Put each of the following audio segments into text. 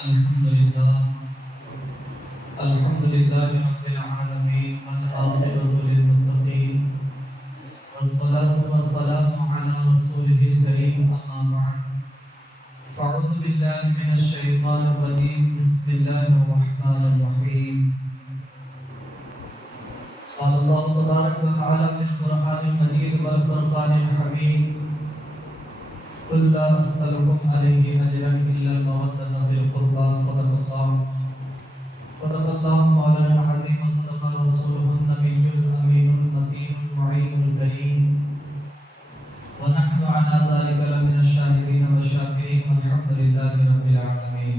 الحمد لله رب العالمين والعاقبة للمتقين والصلاة والسلام على رسوله الكريم أما بعد فأعوذ بالله من الشيطان الرجيم بسم الله الرحمن الرحيم قال الله تبارك وتعالى في القرآن المجيد والفرقان الحميد قل لا أسألكم عليه أجرا إلا المودة في القربى صدق الله مولانا العظيم وصدق رسوله النبي الأمين المتين المعين الكريم ونحن على ذلك لمن الشاهدين والشاكرين والحمد لله رب العالمين.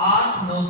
8-9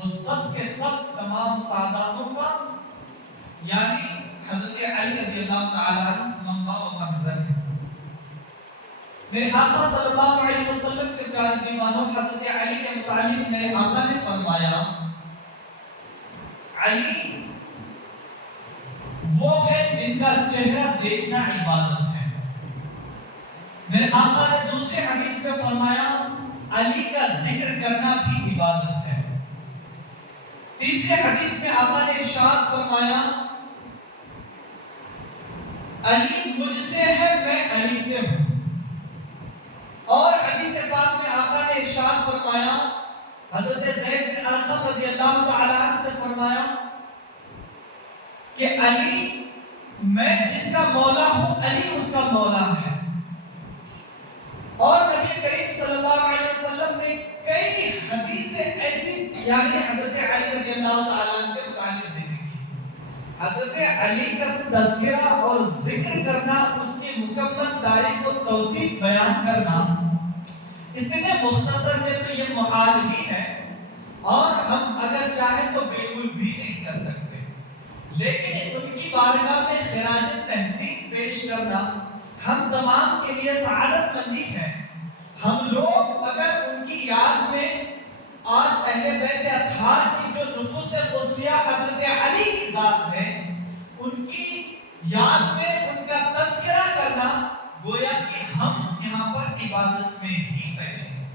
وہ سب کے سب تمام ساداتوں کا یعنی حضرت علی رضی اللہ تعالی عنہ منبع و مخزن ہے۔ میرے آقا صلی اللہ علیہ وسلم کے پیارے دیوانوں، حضرت علی کے متعلق میرے آقا نے فرمایا علی وہ ہے جن کا چہرہ دیکھنا عبادت ہے۔ میرے آقا نے دوسرے حدیث میں فرمایا علی کا ذکر کرنا بھی عبادت ہے۔ تیسرے حدیث میں آقا نے ارشاد فرمایا علی مجھ سے ہے، میں علی سے ہوں۔ اور حدیث پاک میں آقا نے ارشاد فرمایا، حضرت زید بن ارقم رضی اللہ تعالی عنہ سے فرمایا کہ علی میں جس کا مولا ہوں علی اس کا مولا ہے۔ اور نبی کریم صلی اللہ علیہ وسلم نے کئی حدیثیں ایسی یعنی حضرت علی رضی اللہ تعالی عنہ کے متعلق ذکر کی۔ حضرت علی کا تذکرہ اور ذکر کرنا، اس کی مکمل تعریف و توصیف بیان کرنا اتنے مختصر میں تو یہ محال ہی ہے، اور ہم اگر چاہیں تو بالکل بھی نہیں کر سکتے، لیکن ان کی بارگاہ میں خراج تحسین پیش کرنا ہم تمام کے لیے سعادت مندی ہے۔ ہم لوگ اگر ان کی یاد میں آج اہل بیت اطہار کی جو نفوس قدسیہ حضرت علی کی ذات ہے، ان کی یاد میں ان کا تذکرہ کرنا گویا کہ ہم یہاں پر عبادت میں ہی بیٹھے ہیں۔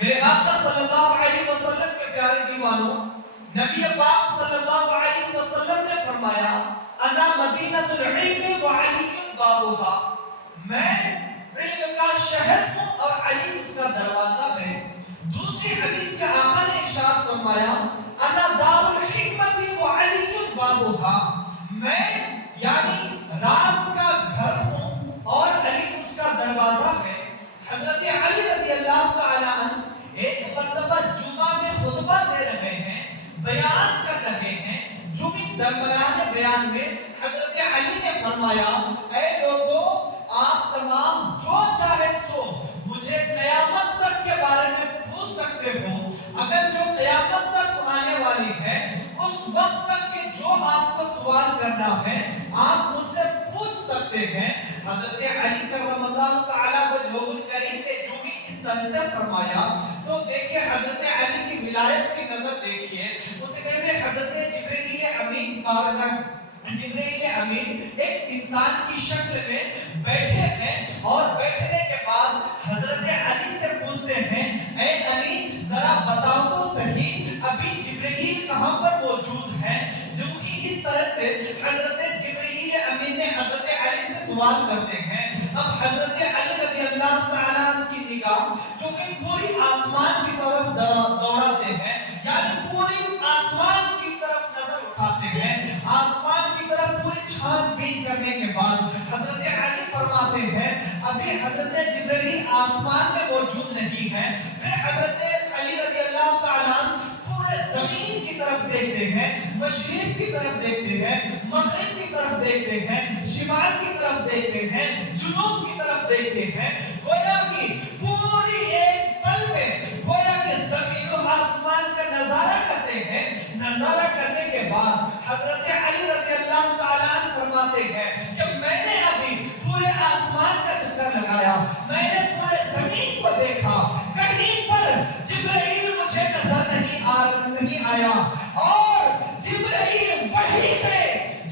میرے آقا صلی اللہ علیہ وسلم کے پیارے دیوانوں، نبی پاک صلی اللہ علیہ وسلم نے فرمایا انا مدینۃ العلم وعلی بابها، میں علم کا شہر ہوں اور علی اس کا دروازہ ہے۔ دوسری حدیث میں آقا نے ارشاد فرمایا انا دار الحکمت وعلی بابها، میں یعنی راز کا گھر ہوں اور علی اس کا دروازہ ہے۔ حضرت علی رضی اللہ تعالی عنہ ایک مرتبہ جمعہ میں خطبہ دے رہے ہیں، بیان کر رہے ہیں۔ جمعے درمیان بیان میں حضرت علی نے فرمایا اے لوگوں، آپ تمام جو چاہے سو مجھے قیامت تک کے بارے میں پوچھ سکتے ہو، اگر جو قیامت تک آنے والی ہے اس وقت تک کہ جو آپ کو سوال کرنا ہے آپ مجھ سے پوچھ سکتے ہیں۔ حضرت علی کرم اللہ تعالی وجہہ الکریم نے جو بھی اس طرح سے فرمایا تو دیکھیں حضرت علی کی ولایت کی نظر دیکھیے۔ اتنے میں حضرت جبرائیل امین جبرائیل امین ایک انسان کی شکل میں بیٹھے ہیں، اور بیٹھنے کے بعد حضرت علی سے پوچھتے ہیں اے علی ذرا بتاؤ تو صحیح ابھی جبرائیل کہاں پر موجود ہے؟ جو ہی اس طرح سے حضرت جبرائیل امین نے حضرت علی سے سوال کرتے ہیں۔ اب حضرت علی رضی اللہ تعالیٰ عنہ کی نگاہ جو کہ پوری آسمان کی طرف دوڑاتے ہیں، یعنی پوری آسمان کی طرف نظر اٹھاتے ہیں، آسمان کی طرف پوری چھان بین کرنے کے بعد حضرت علی فرماتے ہیں ابھی حضرت جبرائیل آسمان میں موجود نہیں ہے۔ پھر حضرت علی رضی اللہ تعالیٰ عنہ پورے زمین کی طرف دیکھتے ہیں، مشرق کی طرف دیکھتے ہیں، مغرب کی طرف دیکھتے ہیں، شمال کی طرف دیکھتے ہیں، جنوب کی طرف دیکھتے ہیں، گویا کہ پوری ایک پل میں گویا کہ زمین و آسمان کا نظارہ کرتے ہیں۔ نظارہ کرنے کے بعد حضرت علی رضی اللہ تعالیٰ عنہ فرماتے ہیں کہ میں نے ابھی پورے آسمان کا چکر لگایا، میں نے پورے زمین کو دیکھا، کہیں پر جبرائیل مجھے نظر نہیں آیا، اور جبرائیل وہی پہ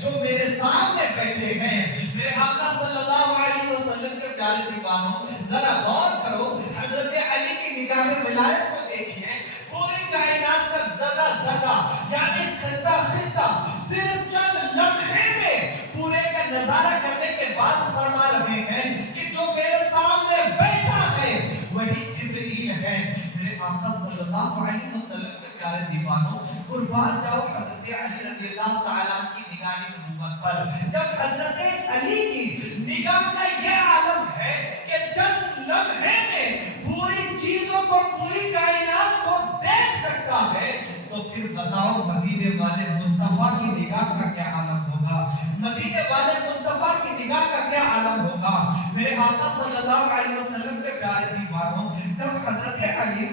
جو میرے سامنے بیٹھے ہیں۔ میرے آقا صلی اللہ علیہ وسلم کے پیارے دیوانوں ذرا غور کرو، حضرت علی کی نگاہ ولایت کو دیکھیے، پوری کائنات کا ذرہ ذرہ یعنی خطہ خطہ صرف چند لمحے میں پورے کا نظارہ کرنے کے بعد فرما رہے ہیں کہ جو میرے سامنے بیٹھا ہے وہی جبرائیل ہے۔ میرے آقا صلی اللہ علیہ وسلم کے پیارے دیوانوں قربان جاؤ حضرت علی رضی اللہ تعالیٰ کی نگاہ نبوت پر۔ جب حضرت علی کی نگاہ کا یہ عالم ہے کہ چند لمحے میں پوری چیزوں کو، پوری کائنات کو دیکھ سکتا ہے، تو پھر بتاؤ مدینے والے مصطفیٰ کی نگاہ کا کیا عالم ہوگا، مدینے والے مصطفیٰ کی نگاہ کا کیا عالم ہوگا۔ میرے آقا صلی اللہ علیہ وسلم کے پیارے دیوانوں جب حضرت علی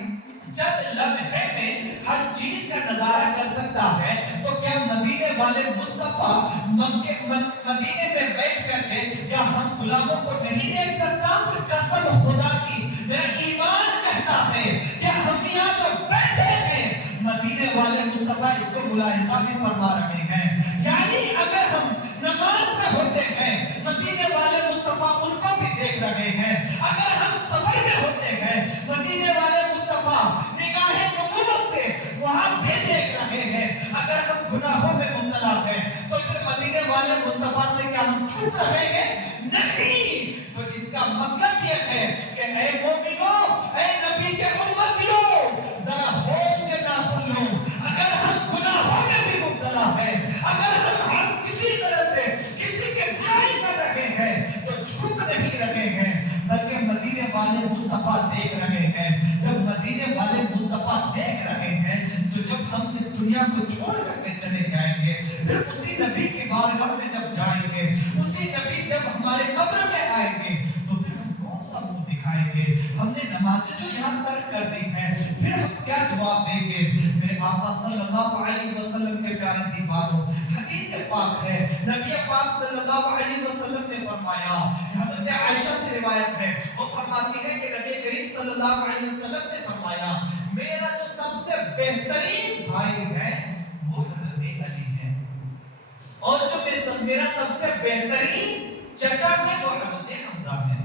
جب لمحے میں ہر چیز کا نظارہ کر سکتا ہے تو کیا مدینے والے مصطفیٰ مدینے میں بیٹھ کر کے کیا ہم غلاموں کو نہیں دیکھ سکتا؟ قسم خدا کی میرا ایمان کہتا ہے کہ ہم یہاں جو بیٹھے ہیں مدینے والے مصطفیٰ اس کو ملاحظہ بھی فرما رہے ہیں. یعنی اگر ہم نماز میں ہوتے ہیں مدینے والے مصطفیٰ ان کو بھی دیکھ رہے ہیں. اگر ہم سفر میں ہوتے ہیں مدینے والے مصطفیٰ نگاہ نبوت سے وہاں بھی دیکھ رہے ہیں. اگر ہم گناہوں میں مبتلا ہیں تو پھر مدینے والے مصطفیٰ سے کیا ہم چھپ رہے ہیں؟ نہیں. تو اس کا مطلب یہ ہے کہ اے مومنوں، اے نبی کے امتیوں، ذرا ہوش کے ناخن لو. اگر ہم گناہوں میں بھی مبتلا ہیں، اگر ہم کسی طرح سے کسی کے برائی کر رہے ہیں تو چھپ نہیں رہے ہیں بلکہ مدینے والے مصطفیٰ دیکھ رہے ہیں. جب مدینے والے مصطفیٰ دیکھ رہے ہیں تو جب ہم اس دنیا کو چھوڑ کر کے چلے جائیں گے پھر اسی نبی کی بارگاہ میں جب جائیں گے، اسی نبی جب ہمارے قبر میں آئیں گے تو پھر ہم کون سا منہ دکھائیں گے؟ ہم نے نمازیں جو یہاں ترک کر دی ہیں پھر ہم کیا جواب دیں گے؟ میرے آقا صلی اللہ علیہ وسلم کے پیارے دیوانوں، حدیث پاک ہے، نبی پاک صلی اللہ علیہ وسلم نے فرمایا، حضرت عائشہ سے روایت ہے، وہ فرماتی ہے کہ نبی کریم صلی اللہ علیہ وسلم نے فرمایا میرا جو سب سے بہترین بھائی ہے وہ حضرت علی ہے، اور جو میرا سب سے بہترین چچا ہے وہ حضرت حمزہ ہے.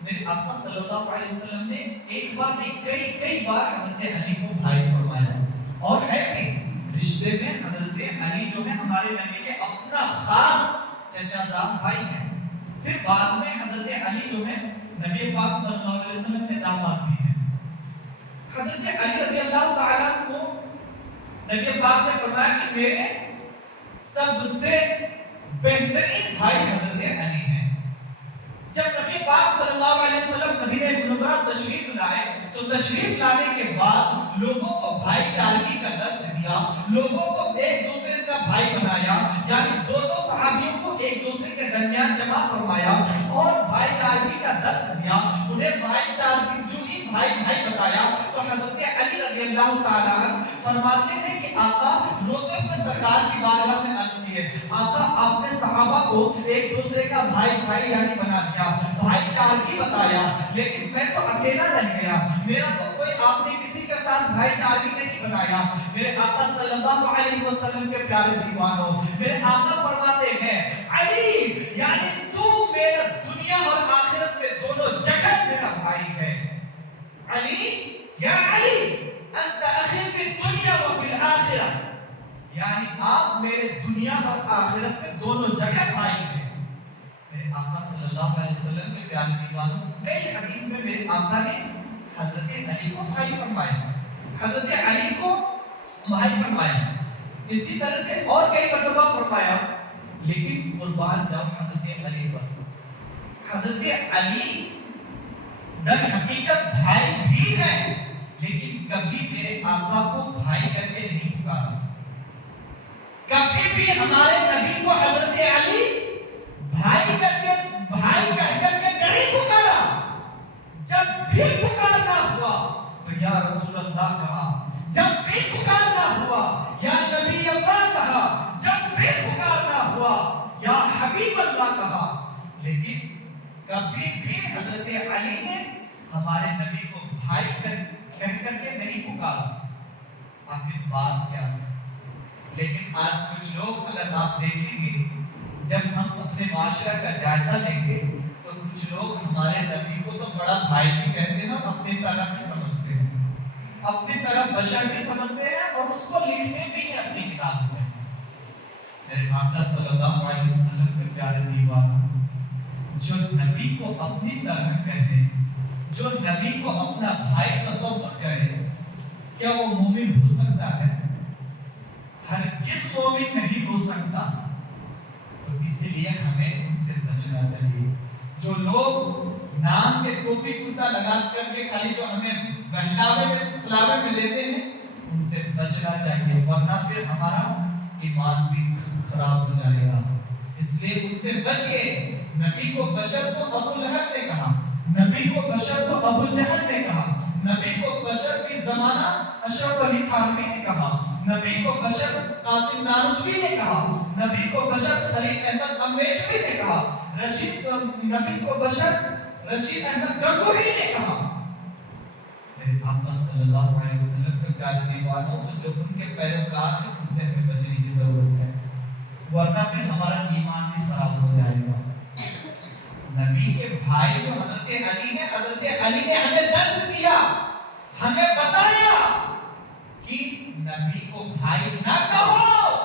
میرے آقا صلی اللہ علیہ وسلم نے ایک بار نہیں کئی بار حضرت علی کو بھائی فرمایا، اور ہے بھی رشتے میں حضرت علی جو ہے ہمارے نبی کے اپنا خاص چچا زاد بھائی ہیں. پھر بعد میں حضرت علی جو ہے نبی پاک صلی اللہ علیہ وسلم کے داماد بھی ہیں. حضرت علی رضی اللہ تعالیٰ کو نبی پاک نے فرمایا کہ میرے سب سے بہترین بھائی حضرت علی ہیں. جب نبی پاک صلی اللہ علیہ وسلم مدینہ منورہ تشریف لائے تو تشریف لانے کے بعد لوگوں کو بھائی چارگی کا درس دیا، لوگوں کو ایک دوسرے کا بھائی بنایا، یعنی دو صحابیوں کو ایک دوسرے کے درمیان جمع فرمایا اور بھائی چارگی کا درس دیا. انہیں بھائی چارگی جو ہی بھائی بتایا تو حضرت علی رضی اللہ تعالیٰ عنہ فرماتے ہیں کہ آقا روتے ہوئے سرکار کی بارگاہ میں عرض کیے، آقا آپ نے صحابہ کو ایک دوسرے کا بھائی یعنی بنا دیا، بھائی چارگی بتایا، لیکن میں تو اکیلا رہ گیا، میرا تو کوئی آپ نے کسی کے ساتھ بھائی چارگی نہیں بنایا. میرے آقا صلی اللہ علیہ وسلم کے پیارے دیوانوں، میرے آقا فرماتے ہیں علی یعنی تو میرا دنیا اور آخرت میں دونوں جگہ میرا بھائی ہے. علی یا علی انت اخی فی الدنیا و فی الآخرہ، یعنی آپ میرے دنیا اور آخرت میں دونوں جگہ بھائی ہیں. میرے آقا صلی اللہ علیہ وسلم کے پیارے دیوانوں، کئی حدیث میں میرے آقا نے حضرت علی کو بھائی فرمایا، حضرت علی کو بھائی فرمایا، اسی طرح سے اور کئی مرتبہ فرمایا. لیکن قربان جاؤں حضرت علی پر، حضرت علی در حقیقت بھائی بھی ہیں لیکن کبھی میرے آقا کو بھائی کر کے نہیں پکارا. کبھی بھی ہمارے نبی کو حضرت علی بھائی کر کے نہیں پکارا. جب بھی پکارنا ہوا تو یا رسول اللہ کہا، جب بھی پکارنا ہوا یا نبی اللہ کہا، جب بھی پکارنا ہوا یا حبیب اللہ کہا. لیکن کبھی بھی حضرت علی نے ہمارے نبی کو بھائی کہہ کر کے نہیں پکارا. آخر بات کیا ہے؟ لیکن آج کچھ لوگ اگر آپ دیکھیں گے، جب ہم اپنے معاشرہ کا جائزہ لیں گے تو کچھ لوگ ہمارے نبی کو تو بڑا بھائی بھی کہتے ہیں اور اپنی طرح بھی سمجھتے ہیں، اپنی طرح بشر بھی سمجھتے ہیں اور اس کو لکھتے بھی ہیں اپنی کتاب میں. میرے آقا صلی اللہ علیہ وسلم کے پیارے دیوانوں، جو نبی کو اپنی طرح کہے، جو نبی کو اپنا بھائی تصور کرے، کیا وہ مومن ہو سکتا ہے؟ ہرگز مومن نہیں ہو سکتا. تو اسی لیے ہمیں ان سے بچنا چاہیے. جو لوگ نام کے ٹوپی کرتا لگا کر کے خالی جو ہمیں بہلاوے میں پھسلاوے میں لیتے ہیں، ان سے بچنا چاہیے، ورنہ پھر ہمارا ایمان بھی خراب ہو جائے گا. اس لیے ان سے بچیے. نبی کو بشر تو ابو لہب نے کہا، نبی کو بشر تو ابو جہل نے کہا، نبی کو بشر فی زمانہ اشرف علی تھانوی نے کہا، نبی کو بشر قاسم نانوتوی نے کہا، نبی کو بشر خلیل احمد امبیڈکر نے کہا، نبی کو بشر رشید احمد گنگوہی نے کہا۔ میرے آقا صلی اللہ علیہ وسلم کے پیارے دیوانوں تو جو ان کے پیروکار ہیں اس سے ہمیں بچنے کی ضرورت ہے، ورنہ پھر ہمارا ایمان بھی خراب ہو جائے گا۔ نبی کے بھائی جو حضرت علی ہیں، حضرت علی نے ہمیں درس دیا، ہمیں بتایا کہ نبی کو بھائی نہ کہو،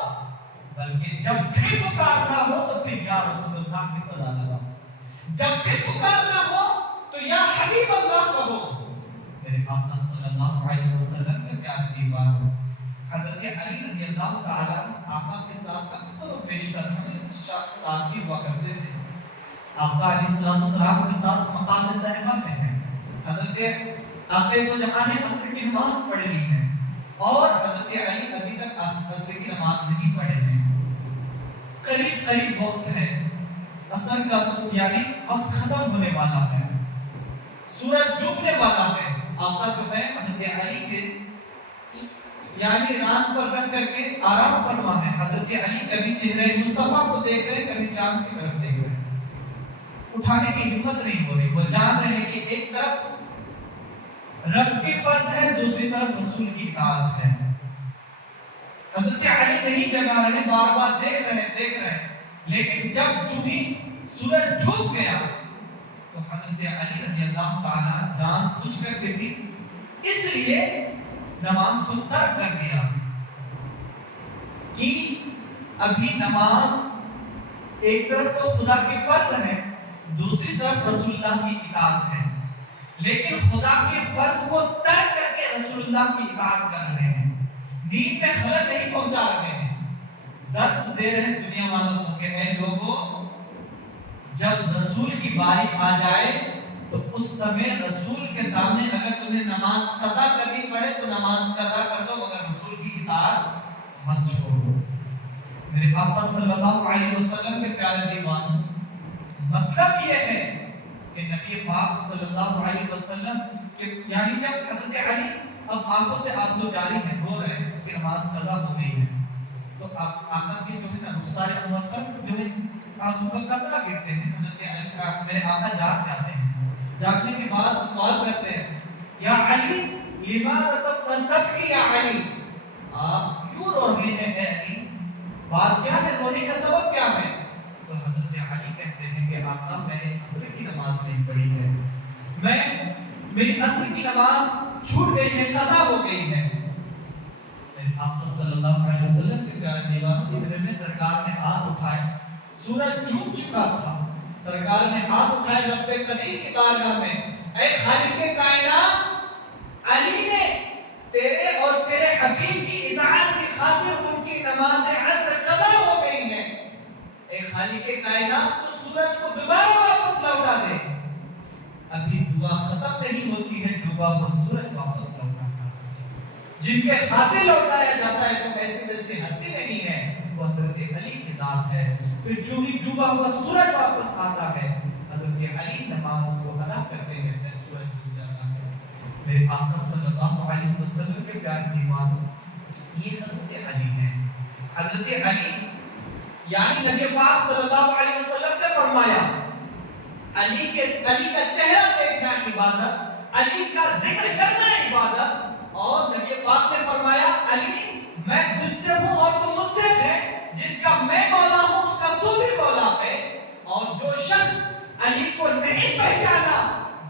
بلکہ جب بھی پکارنا ہو تو پھر یا رسول اللہ کی صدا لگاؤ، جب بھی پکارنا ہو تو یا حبیب اللہ کہو۔ میرے آقا صلی اللہ علیہ وسلم کے پیارے دیوانوں، حضرت علی رضی اللہ تعالیٰ آقا کے ساتھ اکثر و بیشتر ہمیں ساتھ ہی ہوا کرتے تھے۔ آقا علیہ السلام کے ساتھ مقام صحبہ میں ہیں، حضرت آقا کو جہاں نے عصر کی نماز پڑھ لی ہے اور حضرت علی ابھی تک عصر کی نماز نہیں پڑھے ہیں۔ قریب قریب وقت ہے، عصر کا یعنی وقت ختم ہونے والا ہے، سورج ڈوبنے والا ہے۔ آقا جو ہے حضرت علی کے یعنی ران پر رکھ کر کے آرام فرما ہے۔ حضرت علی کبھی چہرے مصطفیٰ کو دیکھ رہے، کبھی چاند کی طرف دیکھ رہے، اٹھانے کی ہمت نہیں ہو رہی۔ وہ جان رہے ہیں کہ ایک طرف رب کی فرض ہے، دوسری طرف رسول کی اطاعت ہے۔ حضرت علی نہیں جگا رہے، بار بار دیکھ رہے، لیکن جب چونہی سورج ڈوب گیا تو حضرت علی رضی اللہ تعالی جان بوجھ کر کے بھی اس لیے نماز کو ترک کر دیا کہ ابھی نماز ایک طرف تو خدا کی فرض ہے، دوسری طرف رسول اللہ کی اطاعت ہے، لیکن خدا کی فرض کو ترک کر کے رسول اللہ کی اطاعت کر رہے ہیں، دین میں خلل نہیں پہنچا رہے ہیں، درس دے رہے ہیں دنیا والوں کو کہ اے لوگوں، جب رسول کی باری آ جائے تو اس سمے رسول کے سامنے اگر تمہیں نماز قضا کرنی پڑے تو نماز قضا کر دو، مگر رسول کی اطاعت مت چھوڑو۔ میرے آقا صلی اللہ علیہ وسلم کے پیارے دیوانوں، مطلب یہ ہے کہ نبی پاک صلی اللہ علیہ وسلم کہ یعنی جب حضرت علی اب آنکھوں سے آنسو جاری ہیں، رو رہے ہیں کہ نماز قضا ہو گئی ہے، تو آقا کے جو ہے نا رخسار انور پر جو ہے آنسو کا قطرہ گرتے ہیں۔ حضرت علی کا میرے آقا جاگ جاتے ہیں، جاگنے کے بعد سوال کرتے ہیں، یا علی لماذا تبکی یا علی، آپ کیوں رو رہے ہیں اے علی، بات کیا ہے، رونے کا سبب کیا ہے؟ تو حضرت علی کہتے ہیں کہ آقا میں نے عصر کی نماز نہیں پڑھی ہے، میری عصر کی نماز چھوٹ گئی ہے، قضا ہو گئی ہے۔ آقا صلی اللہ علیہ وسلم کے پیارے دیوانوں کی طرف میں سرکار نے ہاتھ اٹھائے، سورج ڈوب چکا تھا، سرکار نے ہاتھ اٹھائے رب قدیر کی بارگاہ میں، اے خالق کائنات، علی نے تیرے اور تیرے حبیب کی اطاعت کی خاطر ان کی نماز عصر قضا ہو گئی ہے، اے خالق کائنات تو سورج کو دوبارہ واپس لوٹا دے۔ ابھی دعا ختم نہیں ہوتی ہے، ڈوبا ہوا سورج واپس لوٹاتا ہے۔ جن کے خاطر لوٹایا جاتا ہے وہ ایسی ویسی ہستی نہیں ہے، وہ حضرت علی کی ذات ہے۔ پھر چوں ہی ڈوبا ہوا سورج واپس آتا ہے، حضرت علی نماز کو ادا کرتے ہیں، پھر سورج ڈوب جاتا ہے۔ میرے آقا صلی اللہ علیہ وسلم کے پیارے دیوانوں، یہ حضرت علی ہیں۔ حضرت علی یعنی نبی پاک صلی اللہ علیہ وسلم نے فرمایا علی کا چہرہ دیکھنا عبادت، علی کا ذکر کرنا عبادت، اور نبی پاک نے فرمایا علی میں تجھ سے ہوں اور تو مجھ سے ہے، جس کا میں مولا ہوں اس کا تو بھی مولا ہے۔ اور جو شخص علی کو نہیں پہچانا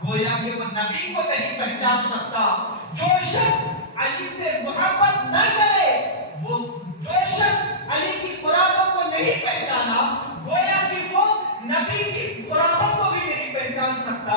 گویا کہ وہ نبی کو نہیں پہچان سکتا، جو شخص علی سے محبت نہ کرے، وہ جو شخص علی کی قرابت کو نہیں پہچانا گویا کہ وہ نبی کی قرابت کو بھی نہیں پہچان سکتا،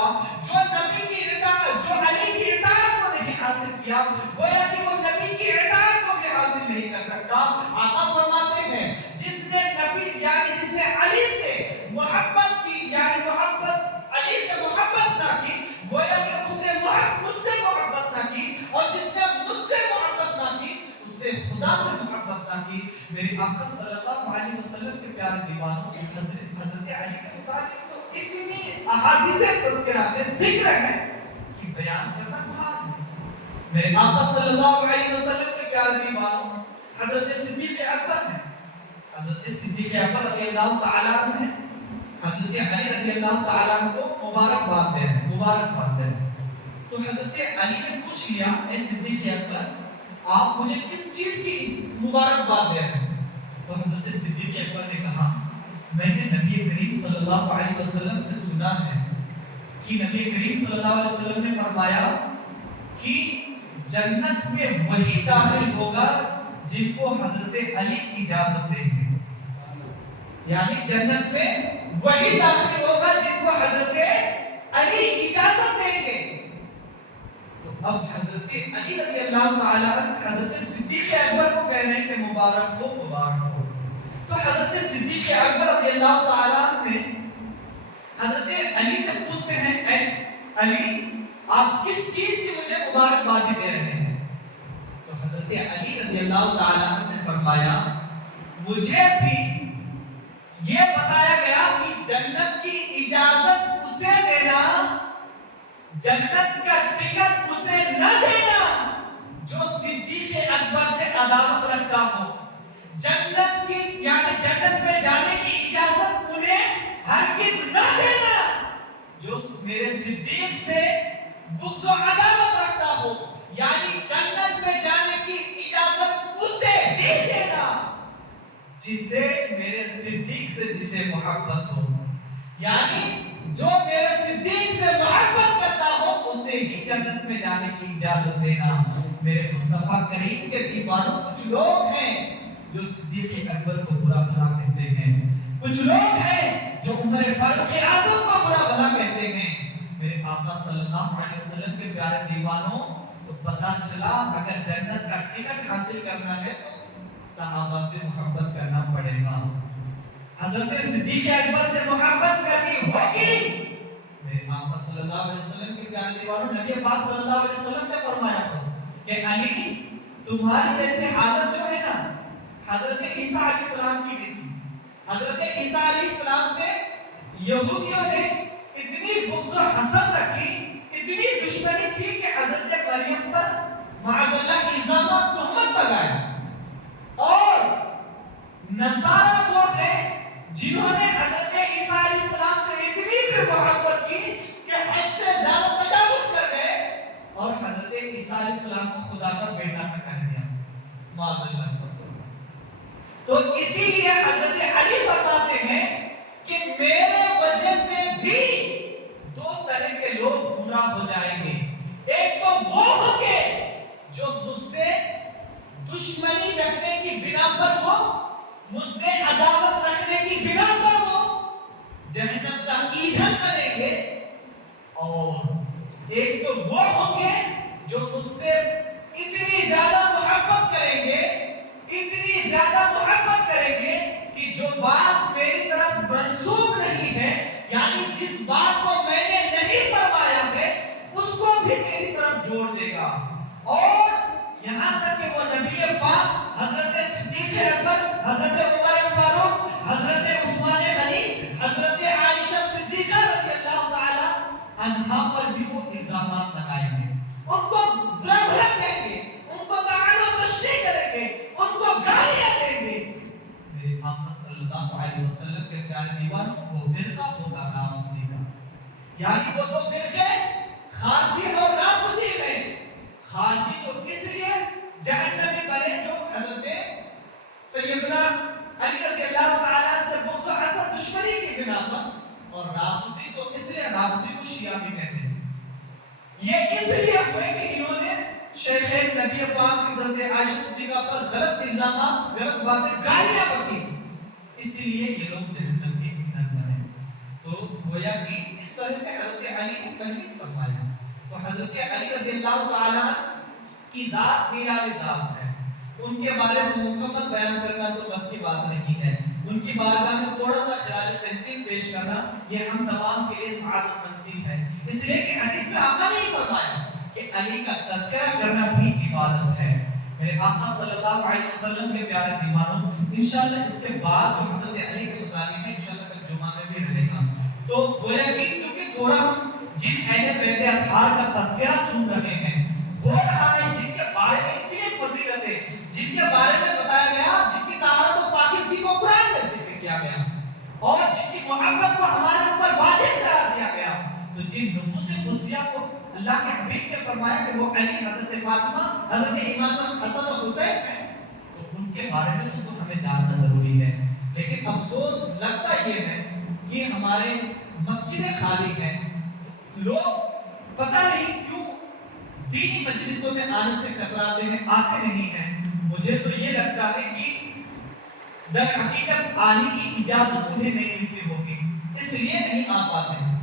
جو نبی کی اطاعت، جو علی کی اطاعت کو نہیں حاصل کیا گویا کہ وہ نبی کی اطاعت کو بھی حاصل نہیں کر سکتا۔ آقا فرماتے ہیں جس نے نبی یعنی جس نے علی سے محبت کی یعنی محبت علی سے محبت نہ کی گویا کہ اس نے مجھ سے محبت نہ کی، اور جس نے مجھ سے محبت نہ کی اس نے خدا سے محبت نہ کی۔ میرے آقا صلی اللہ علیہ وسلم کے پیارے دیوانوں، حضرت علی کے متعلق تو اتنی احادیث تذکرہ ذکر ہے کہ بیان کرنا محال ہے۔ میرے آقا صلی اللہ علیہ وسلم کے پیارے دیوانوں، حضرت صدیق اکبر ہیں، حضرت صدیق اکبر رضی اللہ تعالیٰ عنہ ہیں، حضرت علی رضی اللہ تعالیٰ عنہ کو مبارکباد دے رہے ہیں۔ تو حضرت علی نے پوچھ لیا، اے صدیق اکبر آپ مجھے کس چیز کی مبارکباد دے رہے ہیں؟ تو حضرت صدیق اکبر نے کہا میں نے نبی کریم صلی اللہ علیہ وسلم سے سنا ہے کہ نبی کریم صلی اللہ علیہ وسلم نے فرمایا کہ جنت میں وہی داخل ہوگا جن کو حضرت علی اجازت دیں گے، یعنی جنت میں وہی داخل ہوگا جن کو حضرت علی اجازت دیں گے۔ تو اب حضرت علی رضی اللہ تعالیٰ عنہ حضرت صدیق اکبر کو کہہ رہے ہیں کہ مبارک ہو مبارک ہو۔ تو حضرت صدیق اکبر رضی اللہ تعالیٰ عنہ نے حضرت علی سے پوچھتے ہیں اے علی آپ کس چیز کی مجھے مبارکبادی دے رہے ہیں؟ تو حضرت علی رضی اللہ تعالیٰ عنہ نے فرمایا مجھے بھی یہ بتایا گیا کہ جنت کی اجازت اسے دینا، جنت کا ٹکٹ اسے نہ دینا جو صدیق اکبر سے عداوت رکھتا ہو، جنت کی یعنی جنت میں جانے کی اجازت انہیں ہرگز نہ دینا جو میرے صدیق سے بغض و عداوت رکھتا ہو، یعنی جنت میں جانے کی اجازت اسے ہی دینا جسے میرے صدیق سے جسے محبت ہو، یعنی جو میرے صدیق سے محبت کرتا ہو اسے ہی جنت میں جانے کی اجازت دینا۔ میرے مصطفیٰ کریم کے دیوانوں کچھ لوگ ہیں جو صدیق اکبر کو برا بھلا کہتے ہیں، کچھ لوگ ہیں جو عمر فاروق اعظم کو برا بھلا کہتے ہیں۔ میرے آقا صلی اللہ علیہ وسلم کے پیارے دیوانوں تو پتہ چلا اگر جنت کا ٹکٹ حاصل کرنا ہے تو صحابہ سے محبت کرنا پڑے گا، حضرت صدیق اکبر سے محبت کرنی ہوگی۔ میرے آقا صلی اللہ علیہ وسلم کے پیارے دیوانوں نبی پاک صلی اللہ علیہ وسلم نے فرمایا تھا کہ علی تمہاری جیسے حالت جو ہے نا حضرت عیسیٰ علیہ السلام کی بھی تھی۔ حضرت عیسیٰ علیہ السلام سے یہودیوں نے اتنی بغض و حسد رکھی، اتنی دشمنی تھی کہ حضرت مریم پر معاذ اللہ الزامات تہمت لگائے، اور نصارہ وہ تھے جنہوں نے حضرت عیسیٰ علیہ السلام سے اتنی پھر محبت کی کہ حد سے زیادہ تجاوز کر گئے اور حضرت عیسیٰ علیہ السلام کو خدا کا بیٹا کا کہہ دیا معاذ اللہ۔ تو اسی لیے حضرت علی فرماتے ہیں کہ میرے وجہ سے بھی دو طرح کے لوگ گمراہ ہو جائیں گے، ایک تو وہ ہوں گے جو مجھ سے دشمنی رکھنے کی بنا پر وہ مجھ سے عداوت رکھنے کی بنا پر وہ جہنم کا ایندھن بنیں گے، اور ایک تو وہ ہوں گے جو مجھ سے اتنی زیادہ محبت کریں گے، اتنی زیادہ محبت کریں گے کہ جو بات میری طرف منسوب نہیں ہے، یعنی جس بات کو میں نے نہیں فرمایا ہے اس کو بھی میری طرف جوڑ دے گا، اور یہاں تک کہ وہ نبی پاک حضرت صدیق اکبر، حضرت عمر فاروق، حضرت عثمان غنی، حضرت عائشہ صدیقہ رضی اللہ تعالی عنہا پر بھی وہ الزامات لگائیں گے، ان کو برا بھلا کہیں گے، ان کو طعن و تشنیع کریں گے، ان کو گالیاں دیں گے۔ میرے آقا صلی اللہ علیہ وسلم کے پیارے دیوانوں وہ فرقہ ہوگا رافضی کا، یعنی وہ تو فرقے خارجی اور رافضی ہیں۔ خارجی تو اس لیے جہنمی بنے جو حضرت سیدنا علی رضی اللہ تعالیٰ سے بغض و حسد دشمنی کی بنا پر، اور رافضی تو اس لیے رافضی کو شیعہ بھی کہتے ہیں، یہ اس لیے ہوئے کہ انہوں نے شیخین نبی پاک حضرت عائشہ صدیقہ پر غلط الزامات، غلط باتیں، گالیاں بکی، اسی لیے یہ لوگ جہنم کے ایندھن بنے۔ تو گویا کہ اس طرح سے حضرت علی نے پہلے فرمایا۔ تو حضرت علی رضی اللہ تعالیٰ کی ذات نرالی ذات ہے، ان کے بارے میں مکمل بیان کرنا تو بس کی بات نہیں ہے، ان کی بارگاہ میں تھوڑا سا خراج تحسین پیش کرنا یہ ہم تمام کے لیے سعادت مندی ہے، اس لیے کہ حدیث میں آقا نے فرمایا کہ علی کا تذکرہ کرنا بھی عبادت ہے۔ میرے آقا صلی اللہ علیہ وسلم کے پیارے دیوانوں انشاءاللہ اس کے بعد جو حضرت علی کے متعلق ہے انشاءاللہ کل جمعہ میں بھی رہے گا، تو گویا کہ کیونکہ تھوڑا ہم جن اہل بیت اطہار کا تذکرہ سن رہے ہیں، ہو رہا ہے کے بارے میں بتایا گیا جن کی طہارت و پاکیزگی کو قرآن میں ذکر کیا گیا اور جن کی محبت کو ہمارے اوپر واجب قرار دیا گیا. تو جن نفوس قدسیہ کو اللہ کے حبیب نے فرمایا کہ وہ علی، حضرت فاطمہ، حضرت امام حسن و حسین ہیں، تو ان کے بارے میں تو ہمیں جاننا ضروری ہے. لیکن افسوس لگتا یہ ہے کہ ہمارے مسجدیں خالی ہیں، لوگ پتہ نہیں کیوں دینی مجلسوں میں آنے سے کتراتے ہیں، آتے نہیں ہیں. مجھے تو یہ لگتا ہے کہ در حقیقت آنے کی اجازت انہیں نہیں ملتی ہوگی، اس لیے نہیں آ پاتے ہیں.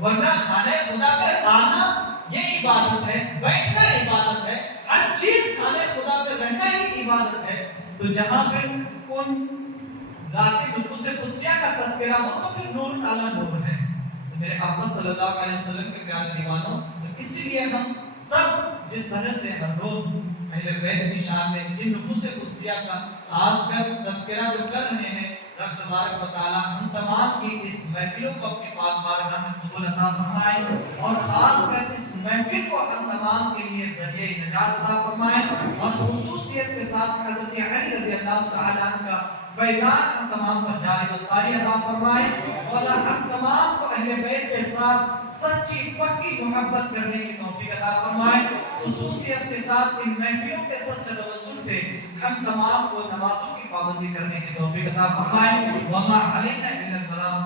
ورنہ خانہ خدا پر آنا یہ عبادت ہے، بیٹھنا عبادت ہے، ہر چیز خانہ خدا پر رہنا ہی عبادت ہے. تو جہاں پھر ان ذاتی نفوس قدسیہ کا تذکرہ ہو تو پھر نور تعالیٰ نور ہے. تو میرے آقا صلی اللہ علیہ وسلم کے پیارے دیوانوں، تو اس لیے ہم سب جس طرح سے ہر روز اہل بیت کی شان میں جن نفوس قدسیہ کا خاص کر تذکرہ جو کر رہے ہیں، رب تبارک و تعالیٰ ہم تمام کی اس محفلوں کو اپنی پاک بارگاہ میں قبول عطا فرمائے اور خاص کر اس محفل کو ہم تمام کے لیے ذریعہ نجات عطا فرمائے اور خصوصیت کے ساتھ حضرت علی رضی اللہ تعالیٰ عنہ کا فیضان ہم تمام پر جاری و ساری عطا فرمائے اور ہم تمام کو اہل بیت کے ساتھ سچی پکی محبت کرنے کی توفیق عطا فرمائے. خصوصیت کے ساتھ ان محفلوں کے صدقہ توسل سے ہم تمام کو نمازوں کی پابندی کرنے کی توفیق عطا فرمائے. وما علینا الا البلاغ.